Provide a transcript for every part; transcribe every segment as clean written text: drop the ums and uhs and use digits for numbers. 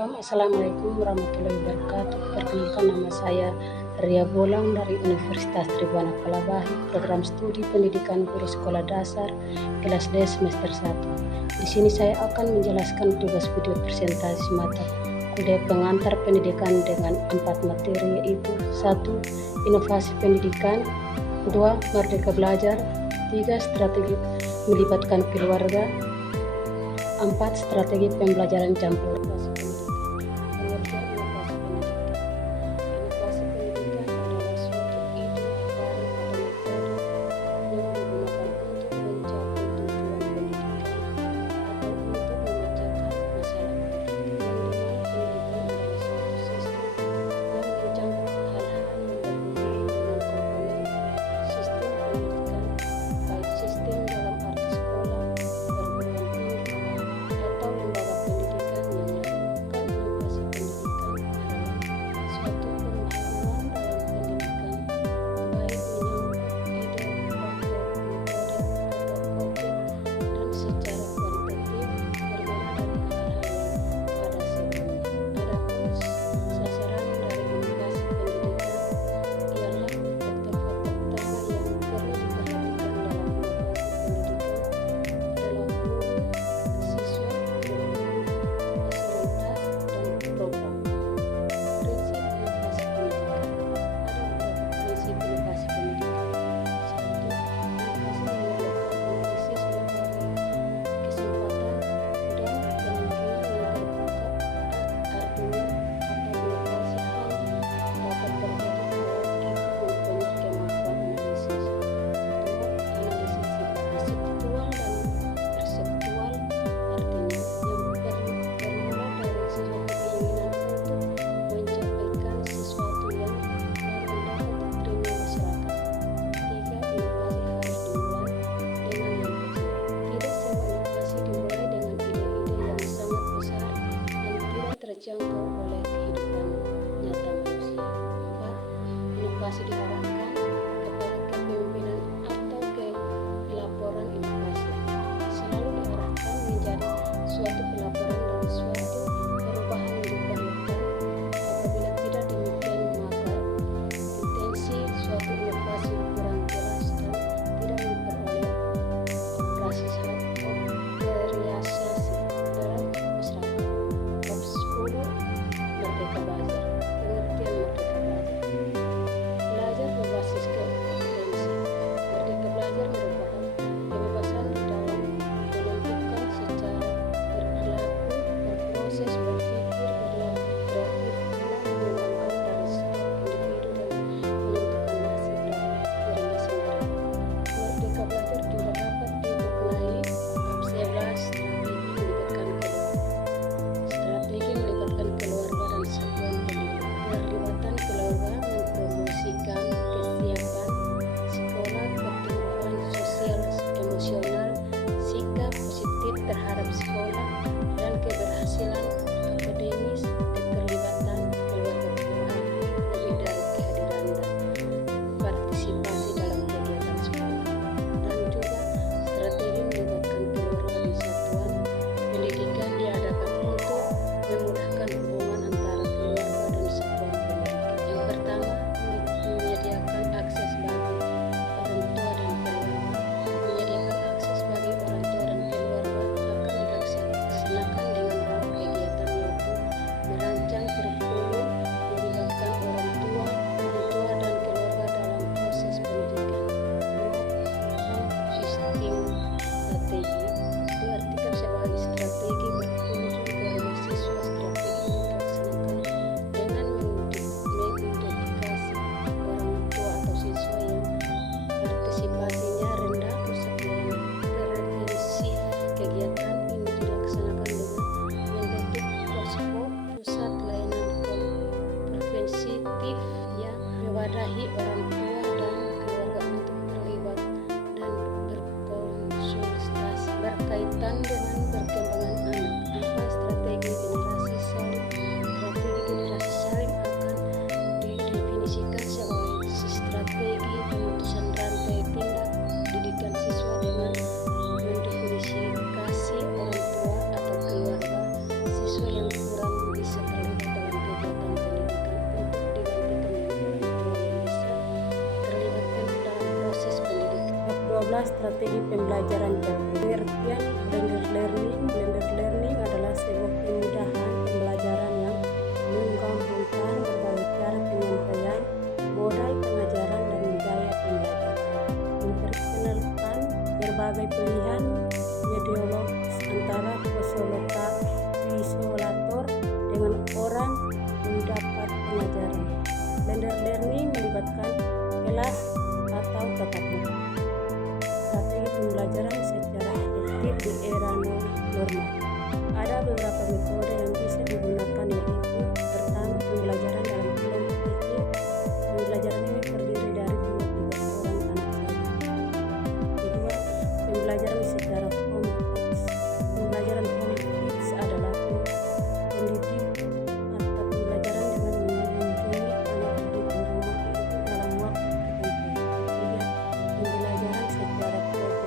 Assalamualaikum warahmatullahi wabarakatuh. Perkenalkan, nama saya Ria Bolang dari Universitas Tribhuwana Kalabahi, program studi pendidikan guru sekolah dasar kelas D semester 1. Di sini saya akan menjelaskan tugas video presentasi mata kuliah pengantar pendidikan dengan 4 materi, yaitu 1. Inovasi pendidikan, 2. Merdeka belajar, 3. Strategi melibatkan keluarga, 4. Strategi pembelajaran campur. Terjangkau oleh kehidupan nyata manusia. 4. Inovasi diarahkan kepada kepemimpinan atau ke pelaporan inovasi. Selalu diarahkan menjadi suatu pelaporan dari suatu perubahan yang diperlukan. Apabila tidak demikian, maka intensi suatu inovasi kurang jelas dan tidak memperoleh operasi dalam masyarakat. Merdeka belajar. Pengertian merdeka belajar. Belajar berbasis kompetensi. Merdeka belajar merupakan kebebasan di dalam menentukan secara berperilaku, berproses, berpikir, berlaku kreatif, dan mengembangkan dari setiap individu dan menentukan nasib dan dirinya sendiri. Merdeka belajar juga dapat dimaknai bab 11 strategi melibatkan keluarga dan satuan pendidik. Keterlibatan keluarga mempromosikan kesiapan sekolah, pertumbuhan sosial emosional, sikap positif terhadap sekolah, dan keberhasilan strategi pembelajaran jauh. Pengertian blended learning. Blended learning adalah sebuah kemudahan pembelajaran yang menggabungkan berbagai cara penyampaian, modal pengajaran, dan gaya pembelajaran. Memperkenalkan berbagai pilihan metodologis antara fasilitator dengan orang mendapat pengajaran. Blended learning melibatkan kelas atau tatap muka. Strategi pembelajaran secara efektif di era normal. Ada beberapa metode yang bisa digunakan, yaitu pertama, pembelajaran dalam kelompok kecil. Pembelajaran ini terdiri dari 2-3 orang anak saja. Kedua, pembelajaran secara home fix. Pembelajaran home fix adalah pendidik atau pembelajaran dengan mengunjungi anak didik di rumah dalam waktu tertentu. Ketiga, pembelajaran secara project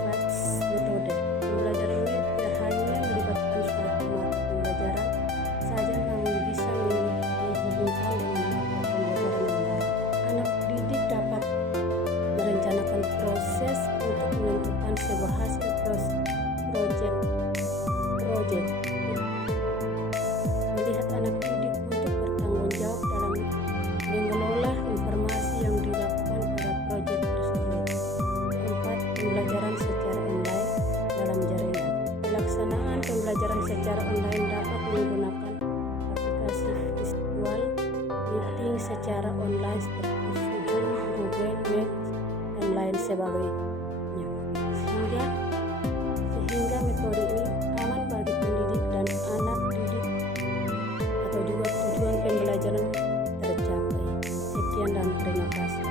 based metode. Pembelajaran ini tidak hanya melibatkan suatu mata pembelajaran saja, namun bisa menghubungkan dengan mata pembelajaran yang lain. Anak didik dapat merencanakan proses untuk menentukan sebuah hasil project, melihat anak didik untuk bertanggung jawab dalam mengelola informasi yang dilakukan pada proyek tersebut. Keempat, pembelajaran secara online dalam jaringan. Pelaksanaan pembelajaran secara online dapat menggunakan aplikasi virtual meeting secara online seperti Zoom, Google Meet, dan lain sebagainya. Sehingga metode ini aman bagi pendidik dan anak didik atau juga tujuan pembelajaran tercapai. Sekian dan terima kasih.